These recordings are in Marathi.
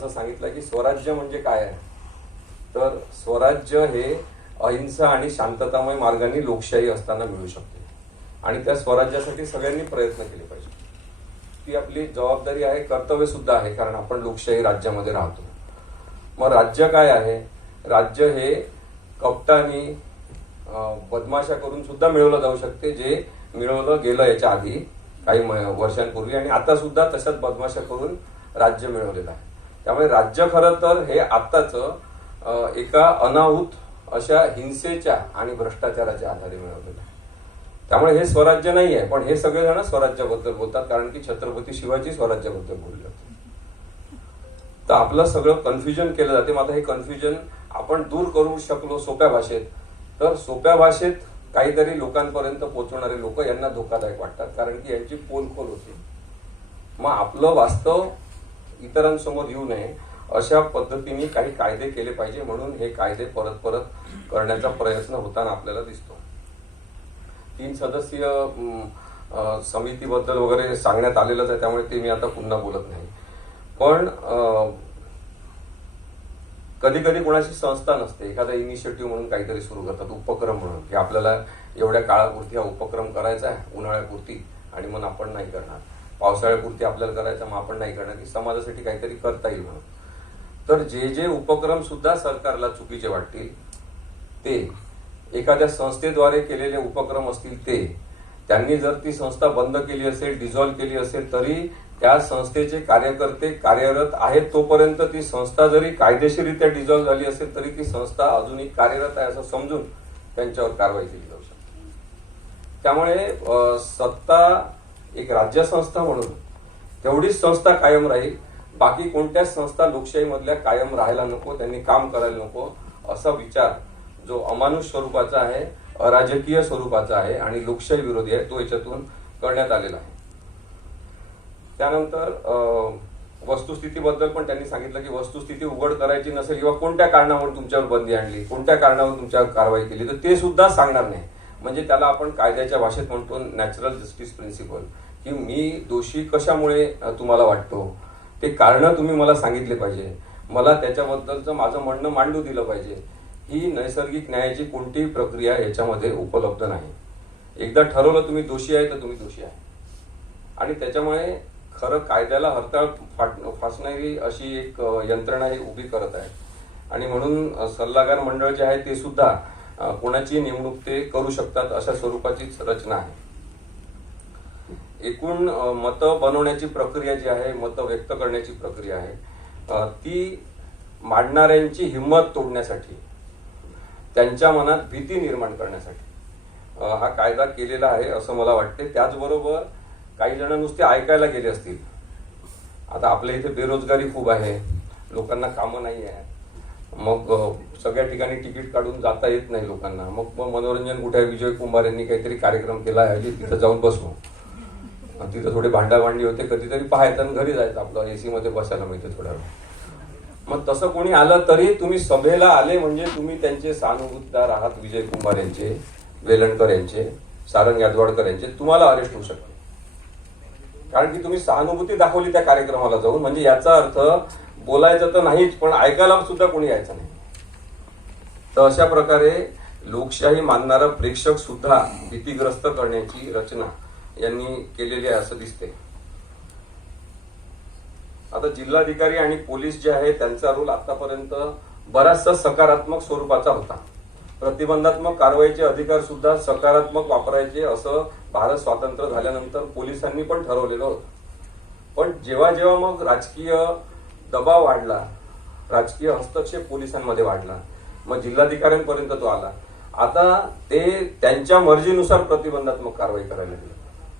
असं सांगितलं की स्वराज्य म्हणजे काय आहे? तर स्वराज्य हे अहिंसा आणि शांततामय मार्गाने लोकशाही असताना मिळू शकते. आणि त्या स्वराज्यासाठी सगळ्यांनी प्रयत्न केले पाहिजे. ती आपली जबाबदारी आहे कर्तव्य सुद्धा आहे कारण आपण लोकशाही राज्यामध्ये राहतो. मग राज्य काय आहे? राज्य हे कपटानी बदमाशा करून सुद्धा मिळवलं जाऊ शकते जे मिळवलं गेलं याच्या आधी काही वर्षांपूर्वी. आणि आता सुद्धा तशाच बदमाशा करून राज्य मिळवलेलं आहे. त्यामुळे राज्य खरं तर हे आत्ताच एका अनाहूत अशा हिंसेच्या आणि भ्रष्टाचाराच्या आधारे मिळवलेलं आहे. त्यामुळे हे स्वराज्य नाही आहे पण हे सगळेजण स्वराज्याबद्दल बोलतात कारण की छत्रपती शिवाजी स्वराज्याबद्दल बोलले होते. तर आपलं सगळं कन्फ्युजन केलं जाते. मग आता हे कन्फ्युजन आपण दूर करू शकलो सोप्या भाषेत. तर सोप्या भाषेत काहीतरी लोकांपर्यंत पोहोचवणारे लोक यांना धोकादायक वाटतात कारण की यांची पोलखोल होती. मग आपलं वास्तव इतरांसमोर येऊ नये अशा पद्धतीने काही कायदे केले पाहिजे म्हणून हे कायदे परत परत करण्याचा प्रयत्न होताना आपल्याला दिसतो. तीन सदस्यीय समितीबद्दल वगैरे सांगण्यात आलेलंच आहे त्यामुळे ते मी आता पुन्हा बोलत नाही. पण कधी कधी कोणाची संस्था नसते एखादा इनिशिएटिव्ह म्हणून काहीतरी सुरू करतात उपक्रम म्हणून की आपल्याला एवढ्या काळापुरती हा उपक्रम करायचा आहे उन्हाळ्यापुरती आणि मग आपण नाही करणार. पावसाळ्यापुरती आपल्याला करायचं मग आपण नाही करणार की समाजासाठी काहीतरी करता येईल म्हणून. तर जे जे उपक्रम सुद्धा सरकारला चुकीचे वाटतील ते एखाद्या संस्थेद्वारे केलेले उपक्रम असतील ते त्यांनी जर ती संस्था बंद केली असेल डिझॉल्व्ह केली असेल तरी त्या संस्थेचे कार्यकर्ते कार्यरत आहेत तोपर्यंत ती संस्था जरी कायदेशीररित्या डिझॉल्व्ह झाली असेल तरी ती संस्था अजूनही कार्यरत आहे असं समजून त्यांच्यावर कारवाई केली जाऊ शकते. त्यामुळे सत्ता एक राज्य संस्था म्हणून. तेवढीच संस्था कायम राहील. बाकी कोणत्याच संस्था लोकशाहीमधल्या कायम राहायला नको त्यांनी काम करायला नको असा विचार जो अमानुष स्वरूपाचा आहे अराजकीय स्वरूपाचा आहे आणि लोकशाही विरोधी आहे तो याच्यातून करण्यात आलेला आहे. त्यानंतर अं, वस्तुस्थितीबद्दल पण त्यांनी सांगितलं की वस्तुस्थिती उघड करायची नसेल किंवा कोणत्या कारणावरून तुमच्यावर बंदी आणली कोणत्या कारणावरून तुमच्यावर कारवाई केली तर ते सुद्धा सांगणार नाही. म्हणजे त्याला आपण कायद्याच्या भाषेत म्हणतो नॅचरल जस्टिस प्रिन्सिपल की मी दोषी कशामुळे तुम्हाला वाटतो? ते कारण तुम्ही मला सांगितले पाहिजे. मला त्याच्याबद्दलचं माझं म्हणणं मांडू दिलं पाहिजे. ही नैसर्गिक न्यायाची कोणतीही प्रक्रिया याच्यामध्ये उपलब्ध नाही. एकदा ठरवलं तुम्ही दोषी आहे तर तुम्ही दोषी आहे. आणि त्याच्यामुळे खरं कायद्याला हरताळ फाट फासणारी अशी एक यंत्रणा ही उभी करत आहे. आणि म्हणून सल्लागार मंडळ जे आहे ते सुद्धा कोणाची नेमणूक ते करू शकतात अशा स्वरूपाचीच रचना आहे. एकूण मतं बनवण्याची प्रक्रिया जी आहे मतं व्यक्त करण्याची प्रक्रिया आहे ती मांडणाऱ्यांची हिंमत तोडण्यासाठी त्यांच्या मनात भीती निर्माण करण्यासाठी हा कायदा केलेला आहे असं मला वाटते त्याचबरोबर काही जण नुसते ऐकायला गेले असतील. आता आपल्या इथे बेरोजगारी खूप आहे लोकांना कामं नाही आहे मग सगळ्या ठिकाणी तिकीट काढून जाता येत नाही लोकांना. मग मनोरंजन कुठे विजय कुमार यांनी काहीतरी कार्यक्रम केला आहे. तिथं जाऊन बसू आणि तिथं थोडे भांडाभांडी होते. कधीतरी पाहायचं आणि घरी जायचं आपलं एसी मध्ये बसायला मिळते थोड्या वेळ मग तसं कोणी आलं तरी तुम्ही सभेला आले म्हणजे तुम्ही त्यांचे सानुभूतदार आहात विजय कुमार यांचे वेलणकर यांचे सारंग यादवाडकर यांचे. तुम्हाला अरेस्ट होऊ शकते. कारण की तुम्ही सहानुभूती दाखवली त्या कार्यक्रमाला जाऊन. म्हणजे याचा अर्थ बोलायचं तर नाहीच पण ऐकायला सुद्धा कोणी यायचं नाही. तर अशा प्रकारे लोकशाही मानणारा प्रेक्षक सुद्धा भीतीग्रस्त करण्याची रचना यांनी केलेली आहे असं दिसते आता जिल्हाधिकारी आणि पोलीस जे आहे त्यांचा रोल आतापर्यंत बराचसा सकारात्मक स्वरूपाचा होता. प्रतिबंधात्मक कारवाईचे अधिकार सुद्धा सकारात्मक वापरायचे असं भारत स्वातंत्र्य झाल्यानंतर पोलिसांनी पण ठरवलेलं होतं. पण जेव्हा जेव्हा मग राजकीय दबाव वाढला. राजकीय हस्तक्षेप पोलिसांमध्ये वाढला. मग जिल्हाधिकाऱ्यांपर्यंत तो आला. आता ते त्यांच्या मर्जीनुसार प्रतिबंधात्मक कारवाई करायला लागली.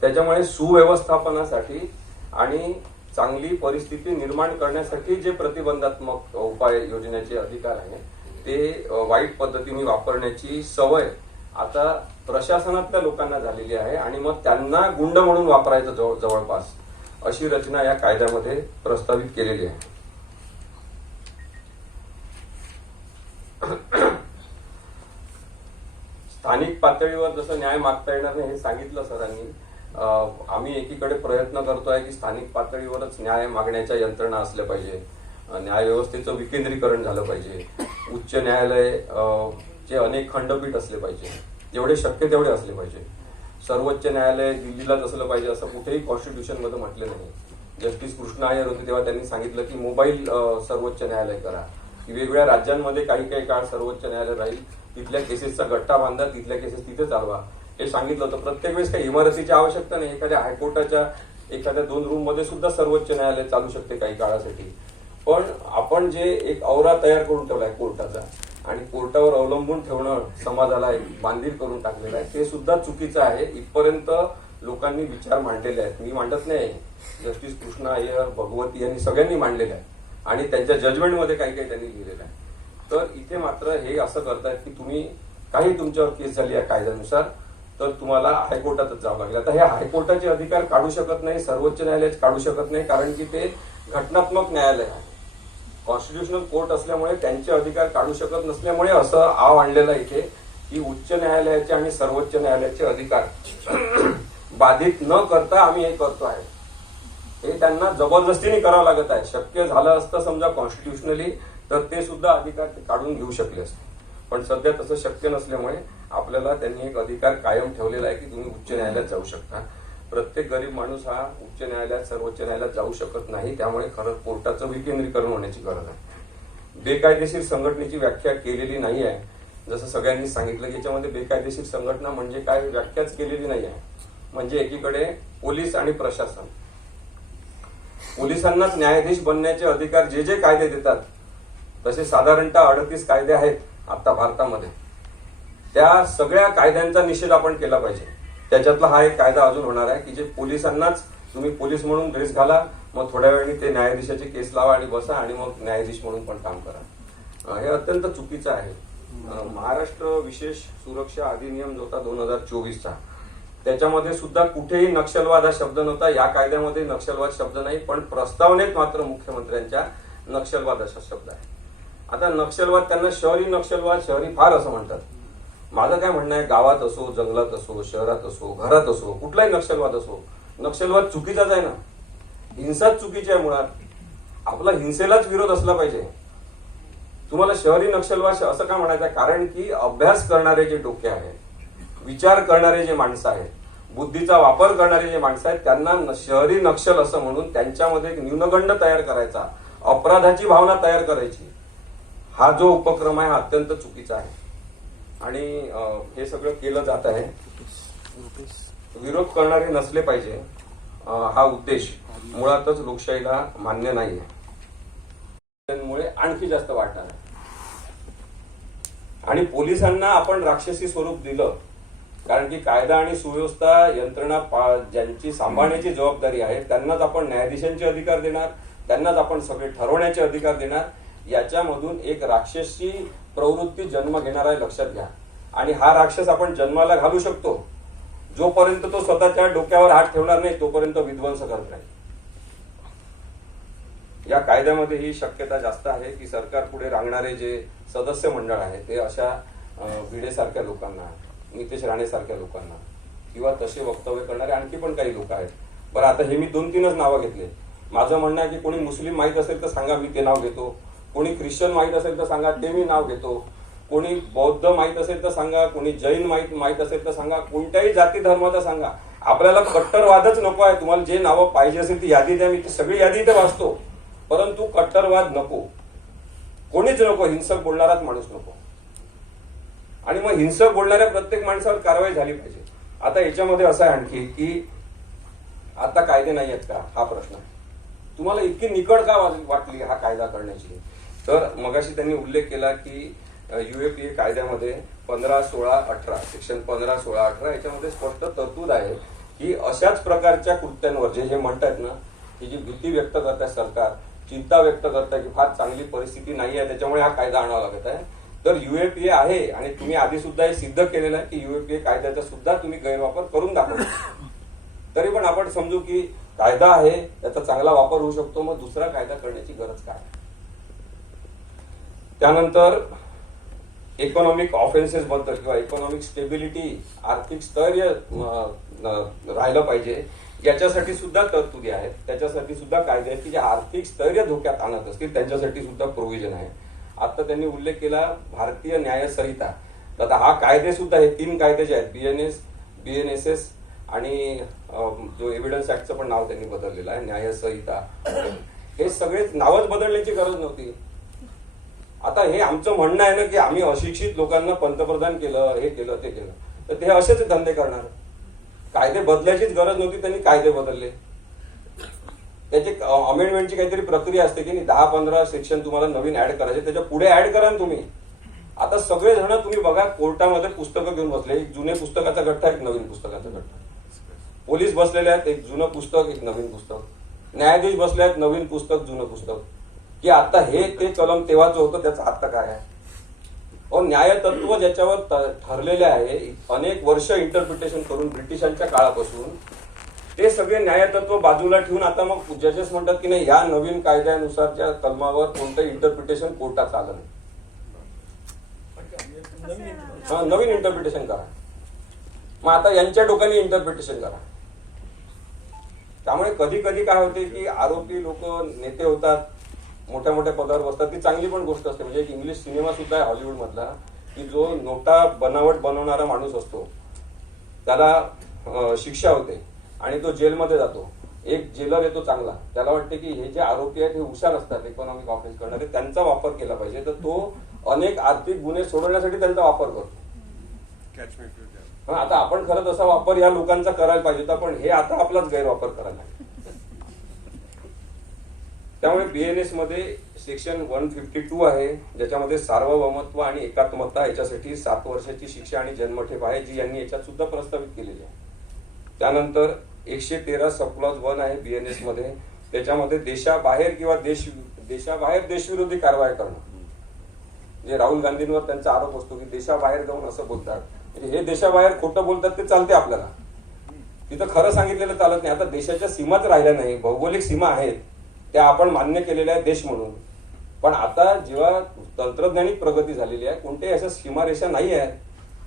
त्याच्यामुळे सुव्यवस्थापनासाठी आणि चांगली परिस्थिती निर्माण करण्यासाठी जे प्रतिबंधात्मक उपाय योजनेचे अधिकार आहे ते वाईट पद्धतीने वापरण्याची सवय आता प्रशासनातल्या लोकांना झालेली आहे आणि मग त्यांना गुंड म्हणून वापरायचं जवळ जवळपास अशी रचना या कायद्यामध्ये प्रस्तावित केलेली आहे. स्थानिक पातळीवर जसं न्याय मागता येणार नाही हे सांगितलं सरांनी आम्ही एकीकडे प्रयत्न करतोय की स्थानिक पातळीवरच न्याय मागण्याच्या यंत्रणा असल्या पाहिजे. न्याय न्यायव्यवस्थेचं विकेंद्रीकरण झालं पाहिजे. उच्च न्यायालय चे अनेक खंडपीठ असले पाहिजे. जेवढे शक्य तेवढे असले पाहिजे. सर्वोच्च न्यायालय दिल्लीलाच असलं पाहिजे असं कुठेही कॉन्स्टिट्यूशनमध्ये म्हटलं नाही. जस्टिस कृष्णा अय्यर होते तेव्हा त्यांनी सांगितलं की मोबाईल सर्वोच्च न्यायालय करा. की वेगवेगळ्या राज्यांमध्ये काही काही काळ सर्वोच्च न्यायालय राहील तिथल्या केसेसचा गट्टा बांधा तिथल्या केसेस तिथे चालवा. हे सांगितलं होतं. प्रत्येक वेळेस काही इमारतीची आवश्यकता नाही. एखाद्या हायकोर्टाच्या एखाद्या दोन रूममध्ये सुद्धा सर्वोच्च न्यायालय चालू शकते काही काळासाठी. पण आपण जे एक औरा तयार करून ठेवलाय कोर्टाचा आणि कोर्टावर अवलंबून ठेवणं समाजाला एक बांधील करून टाकलेलं आहे ते सुद्धा चुकीचं आहे. इथपर्यंत लोकांनी विचार मांडलेले आहेत. मी मांडत नाही. जस्टिस कृष्णा अय्यर भगवती यांनी सगळ्यांनी मांडलेले आहेत. आणि त्यांच्या जजमेंटमध्ये काही काही त्यांनी लिहिलेलं आहे. तर इथे मात्र हे असं करतायत की तुम्ही काही तुमच्यावर केस झाली आहे कायद्यानुसार तर तुम्हाला हायकोर्टातच जावं लागेल. आता हे हायकोर्टाचे अधिकार काढू शकत नाही सर्वोच्च न्यायालय काढू शकत नाही कारण की ते घटनात्मक न्यायालय आहे. कॉन्स्टिट्युशनल कोर्ट असल्यामुळे त्यांचे अधिकार काढू शकत नसल्यामुळे असं आव आणलेलं आहे इथे की उच्च न्यायालयाचे आणि सर्वोच्च न्यायालयाचे अधिकार बाधित न करता आम्ही हे करतो आहे. हे त्यांना जबरदस्तीने करावं लागत आहे. शक्य झालं असतं समजा कॉन्स्टिट्युशनली तर ते सुद्धा अधिकार काढून घेऊ शकले असते. पण सध्या तसं शक्य नसल्यामुळे आपल्याला त्यांनी एक अधिकार कायम ठेवलेला आहे की तुम्ही उच्च न्यायालयात जाऊ शकता. प्रत्येक गरीब माणूस हा उच्च न्यायालयात सर्वोच्च न्यायालयात जाऊ शकत नाही. त्यामुळे खरं कोर्टाचं विकेंद्रीकरण होण्याची गरज आहे. बेकायदेशीर संघटनेची व्याख्या केलेली नाही आहे. जसं सगळ्यांनी सांगितलं की याच्यामध्ये बेकायदेशीर संघटना म्हणजे काय? व्याख्याच केलेली नाही आहे. म्हणजे एकीकडे पोलीस आणि प्रशासन. पोलिसांनाच न्यायाधीश बनण्याचे अधिकार जे जे कायदे देतात तसे साधारणतः अडतीस कायदे आहेत आता भारतामध्ये. त्या सगळ्या कायद्यांचा निषेध आपण केला पाहिजे. त्याच्यातला हा एक कायदा अजून होणार आहे की जे पोलिसांनाच तुम्ही पोलीस म्हणून ड्रेस घाला मग थोड्या वेळाने ते न्यायाधीशाची केस लावा आणि बसा आणि मग न्यायाधीश म्हणून पण काम करा. हे अत्यंत चुकीचं आहे. महाराष्ट्र विशेष सुरक्षा अधिनियम जो होता दोन हजार चोवीसचा त्याच्यामध्ये सुद्धा कुठेही नक्षलवाद हा शब्द नव्हता. या कायद्यामध्ये नक्षलवाद शब्द नाही पण प्रस्तावनेत मात्र मुख्यमंत्र्यांच्या नक्षलवाद असा शब्द आहे. आता नक्षलवाद त्यांना शहरी नक्षलवाद शहरी फार असं म्हणतात. माझं काय म्हणणं आहे गावात असो जंगलात असो शहरात असो घरात असो कुठलाही नक्षलवाद असो नक्षलवाद चुकीचाच आहे ना. हिंसाच चुकीची आहे मुळात. आपला हिंसेलाच विरोध असला पाहिजे. तुम्हाला शहरी नक्षलवाद असं का म्हणायचं आहे? कारण की अभ्यास करणारे जे डोके आहेत विचार करणारे जे माणसं आहेत बुद्धीचा वापर करणारे जे माणसं आहेत त्यांना शहरी नक्षल असं म्हणून त्यांच्यामध्ये एक न्यूनगंड तयार करायचा अपराधाची भावना तयार करायची हा जो उपक्रम आहे हा अत्यंत चुकीचा आहे. आणि हे सगळं केलं जात आहे. विरोध करणारे नसले पाहिजे हा उद्देश मुळातच लोकशाहीला मान्य नाही आहे आणखी जास्त वाढणार आहे. आणि पोलिसांना आपण राक्षसी स्वरूप दिलं कारण की कायदा आणि सुव्यवस्था यंत्रणा ज्यांची सांभाळण्याची जबाबदारी आहे त्यांनाच आपण न्यायाधीशांचे अधिकार देणार त्यांनाच आपण सगळे ठरवण्याचे अधिकार देणार याच्यामधून एक राक्षसी प्रवृत्ती जन्म घेणार आहे लक्षात घ्या. आणि हा राक्षस आपण जन्माला घालू शकतो. जोपर्यंत तो स्वतःच्या डोक्यावर हात ठेवणार नाही तोपर्यंत विध्वंस करत नाही या कायद्यामध्ये ही शक्यता जास्त आहे की सरकार पुढे रांगणारे जे सदस्य मंडळ आहे ते अशा भिडेसारख्या लोकांना नितेश राणे सारख्या लोकांना. किंवा तसे वक्तव्य करणारे आणखी पण काही लोक आहेत. बरं आता हे मी दोन तीनच नावं घेतले. माझं म्हणणं आहे की कोणी मुस्लिम माहीत असेल तर सांगा मी ते नाव घेतो. कोणी ख्रिश्चन माहीत असेल तर सांगा ते मी नाव घेतो. कोणी बौद्ध माहीत असेल तर सांगा कोणी जैन माहीत माहीत असेल तर सांगा कोणत्याही जाती धर्माचा सांगा. आपल्याला कट्टरवादच नको आहे. तुम्हाला जे नावं पाहिजे असेल ती यादी द्या मी ती सगळी यादी इथे वाचतो. परंतु कट्टरवाद नको. कोणीच नको हिंसक बोलणाराच माणूस नको. आणि मग हिंसक बोलणाऱ्या प्रत्येक माणसावर कारवाई झाली पाहिजे. आता याच्यामध्ये असं आहे आणखी की आता कायदे नाही आहेत का? हा प्रश्न आहे. तुम्हाला इतकी निकड का वाटली हा कायदा करण्याची? तर मगाशी त्यांनी उल्लेख केला की युएपीए कायद्यामध्ये पंधरा सोळा अठरा सेक्शन पंधरा सोळा अठरा याच्यामध्ये स्पष्ट तरतूद आहे की अशाच प्रकारच्या कृत्यांवर जे हे म्हणतात ना की जी भीती व्यक्त करत आहे सरकार चिंता व्यक्त करत आहे की फार चांगली परिस्थिती नाही आहे त्याच्यामुळे हा कायदा आणावा लागत आहे. तर युएपीए आहे आणि तुम्ही आधी सुद्धा हे सिद्ध केलेलं आहे की युएपीए कायद्याचा सुद्धा तुम्ही गैरवापर करून दाखवला तरी पण आपण समजू की कायदा आहे त्याचा चांगला वापर होऊ शकतो मग दुसरा कायदा करण्याची गरज काय? त्यानंतर इकॉनॉमिक ऑफेन्सेस बद्दल किंवा इकॉनॉमिक स्टेबिलिटी आर्थिक स्थैर्य राहिलं पाहिजे याच्यासाठी सुद्धा तरतुदी आहेत. त्याच्यासाठी सुद्धा कायदे आहेत की जे आर्थिक स्थैर्य धोक्यात आणत असतील त्यांच्यासाठी सुद्धा प्रोव्हिजन आहे. आता त्यांनी उल्लेख केला भारतीय न्याय संहिता तर आता हा कायदे सुद्धा हे तीन कायदे जे आहेत बीएनएस बीएनएसएस आणि जो एव्हिडन्स ऍक्टचं पण नाव त्यांनी बदललेलं आहे न्याय संहिता हे सगळेच नावच बदलण्याची गरज नव्हती. आता हे आमचं म्हणणं आहे ना की आम्ही अशिक्षित लोकांना पंतप्रधान केलं हे केलं ते केलं. तर ते असेच धंदे करणार. कायदे बदलायचीच गरज नव्हती त्यांनी कायदे बदलले. त्याची अमेंडमेंटची काहीतरी प्रक्रिया असते की नाही दहा पंधरा सेक्शन तुम्हाला नवीन ऍड करायचे त्याच्या पुढे ऍड करा ना तुम्ही. आता सगळे जण तुम्ही बघा कोर्टामध्ये पुस्तकं घेऊन बसले एक जुने पुस्तकाचा गठ्ठा एक नवीन पुस्तकाचा गठ्ठा पोलीस बसलेले आहेत एक जुनं पुस्तक एक नवीन पुस्तक. न्यायाधीश बसले आहेत नवीन पुस्तक जुनं पुस्तक. की आता हे ते कलम तेव्हाच होतं त्याचं आता काय आहे? न्यायतत्व ज्याच्यावर ठरलेले आहे अनेक वर्ष इंटरप्रिटेशन करून ब्रिटिशांच्या काळापासून ते सगळे न्यायतत्व बाजूला ठेवून आता मग जजेस म्हणतात की नाही या नवीन कायद्यानुसारच्या कलमावर कोणतं इंटरप्रिटेशन कोर्टात चाललं नाही. नवीन इंटरप्रिटेशन करा. मग आता यांच्या डोक्याने इंटरप्रिटेशन करा. त्यामुळे कधी कधी काय होते की आरोपी लोक नेते होतात मोठ्या मोठ्या पदावर बसतात ती चांगली पण गोष्ट असते. म्हणजे एक इंग्लिश सिनेमा सुद्धा आहे हॉलिवूड मधला की जो नोटा बनावट बनवणारा माणूस असतो. त्याला शिक्षा होते. आणि तो जेलमध्ये जातो. एक जेलर येतो चांगला. त्याला वाटते की हे जे आरोपी आहेत हे हुशार असतात इकॉनॉमिक ऑफेन्स करणारे त्यांचा वापर केला पाहिजे. तर तो अनेक आर्थिक गुन्हे सोडवण्यासाठी त्यांचा वापर करतो. आता आपण खरं तसा वापर या लोकांचा करायला पाहिजे होता पण हे आता आपलाच गैरवापर करायला. त्यामुळे बीएनएसमध्ये सेक्शन वन फिफ्टी टू आहे ज्याच्यामध्ये सार्वभौमत्व आणि एकात्मता याच्यासाठी सात वर्षाची शिक्षा आणि जन्मठेप आहे जी यांनी याच्यात सुद्धा प्रस्तावित केलेली आहे. त्यानंतर एकशे तेरा सबक्लॉज वन आहे बीएनएसमध्ये. त्याच्यामध्ये देशाबाहेर किंवा देश देशाबाहेर देशविरोधी कारवाई करणं. जे राहुल गांधींवर त्यांचा आरोप असतो की देशाबाहेर जाऊन असं बोलतात. म्हणजे हे देशाबाहेर खोटं बोलतात ते चालते आपल्याला. तिथं खरं सांगितलेलं चालत नाही. आता देशाच्या सीमाच राहिल्या नाही. भौगोलिक सीमा आहेत. त्या आपण मान्य केलेल्या आहेत देश म्हणून. पण आता जेव्हा तंत्रज्ञानिक प्रगती झालेली आहे कोणत्याही अशा सीमारेषा नाही आहेत.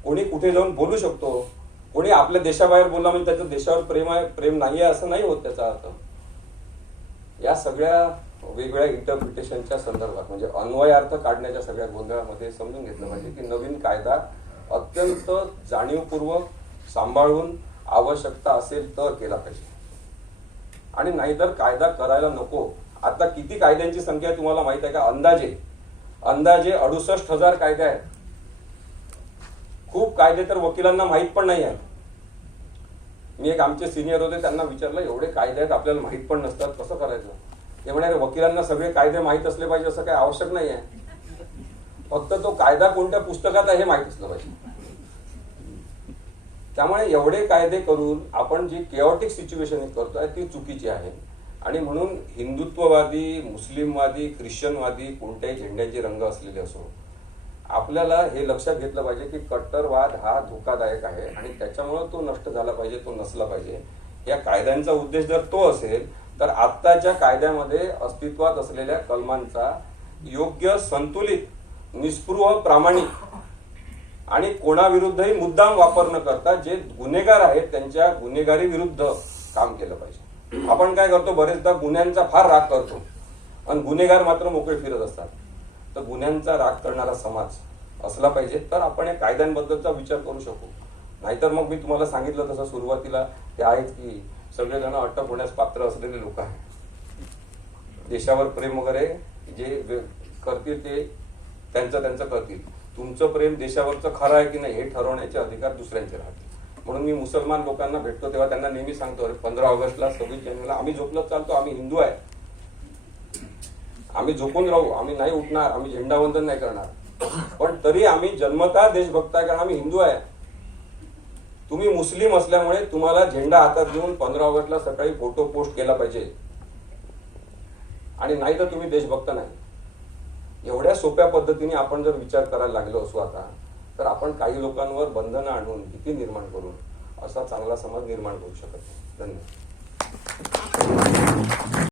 कोणी कुठे जाऊन बोलू शकतो. कोणी आपल्या देशाबाहेर बोलला म्हणजे त्याचं देशावर प्रेम आहे प्रेम नाही आहे असं नाही होत त्याचा अर्थ. या सगळ्या वेगवेगळ्या इंटरप्रिटेशनच्या संदर्भात म्हणजे अन्वयार्थ काढण्याच्या सगळ्या गोंधळामध्ये समजून घेतलं पाहिजे की नवीन कायदा अत्यंत जाणीवपूर्वक सांभाळून आवश्यकता असेल तर केला पाहिजे. आणि नाहीतर कायदा करायला नको. आता किती कायद्यांची संख्या तुम्हाला माहीत आहे का? अंदाजे. अंदाजे अडुसष्ट हजार कायदे आहेत. खूप कायदे तर वकिलांना माहीत पण नाही आहे मी एक आमचे सिनियर होते त्यांना विचारलं एवढे कायदे आहेत आपल्याला माहीत पण नसतात कसं करायचं? ते म्हणे वकिलांना सगळे कायदे माहीत असले पाहिजे असं काही आवश्यक नाही आहे फक्त तो कायदा कोणत्या पुस्तकात आहे हे माहीत असलं पाहिजे. त्यामुळे एवढे कायदे करून आपण जी केओटिक सिच्युएशन करतोय ती चुकीची आहे. आणि म्हणून हिंदुत्ववादी मुस्लिमवादी ख्रिश्चनवादी कोणत्याही झेंड्याचे रंग असलेले असो आपल्याला हे लक्षात घेतलं पाहिजे की कट्टरवाद हा धोकादायक आहे आणि त्याच्यामुळे तो नष्ट झाला पाहिजे तो नसला पाहिजे. या कायद्यांचा उद्देश जर तो असेल तर आत्ताच्या कायद्यामध्ये अस्तित्वात असलेल्या कलमांचा योग्य संतुलित निस्पृह प्रामाणिक आणि कोणाविरुद्धही मुद्दाम वापर न करता जे गुन्हेगार आहेत त्यांच्या गुन्हेगारी विरुद्ध काम केलं पाहिजे. आपण काय करतो? बरेचदा गुन्ह्यांचा फार राग करतो. आणि गुन्हेगार मात्र मोकळे फिरत असतात. तर गुन्ह्यांचा राग करणारा समाज असला पाहिजे तर आपण या कायद्यांबद्दलचा विचार करू शकू. नाहीतर मग मी तुम्हाला सांगितलं तसं सुरुवातीला ते आहेत की सगळेजण अटक होण्यास पात्र असलेले लोक आहेत. देशावर प्रेम वगैरे जे करतील ते त्यांचं त्यांचं करतील. तुमचं प्रेम देशावरचं खरं आहे की नाही हे ठरवण्याचे अधिकार दुसऱ्यांचे राहतील. म्हणून मी मुसलमान लोकांना भेटतो तेव्हा त्यांना नेहमी सांगतो अरे पंधरा ऑगस्टला सव्वीस जानेवारीला आम्ही झोपलत चालतो आम्ही हिंदू आहे. आम्ही झोपून राहू आम्ही नाही उठणार आम्ही झेंडावंदन नाही करणार. पण तरी आम्ही जन्मता देशभक्त आहे कारण आम्ही हिंदू आहे. तुम्ही मुस्लिम असल्यामुळे तुम्हाला झेंडा हातात घेऊन पंधरा ऑगस्टला सकाळी फोटो पोस्ट केला पाहिजे. आणि नाही तर तुम्ही देशभक्त नाही. एवढ्या सोप्या पद्धतीने आपण जर विचार करायला लागलो असू आता तर आपण काही लोकांवर बंधनं आणून भीती निर्माण करून असा चांगला समाज निर्माण करू शकत नाही. धन्यवाद.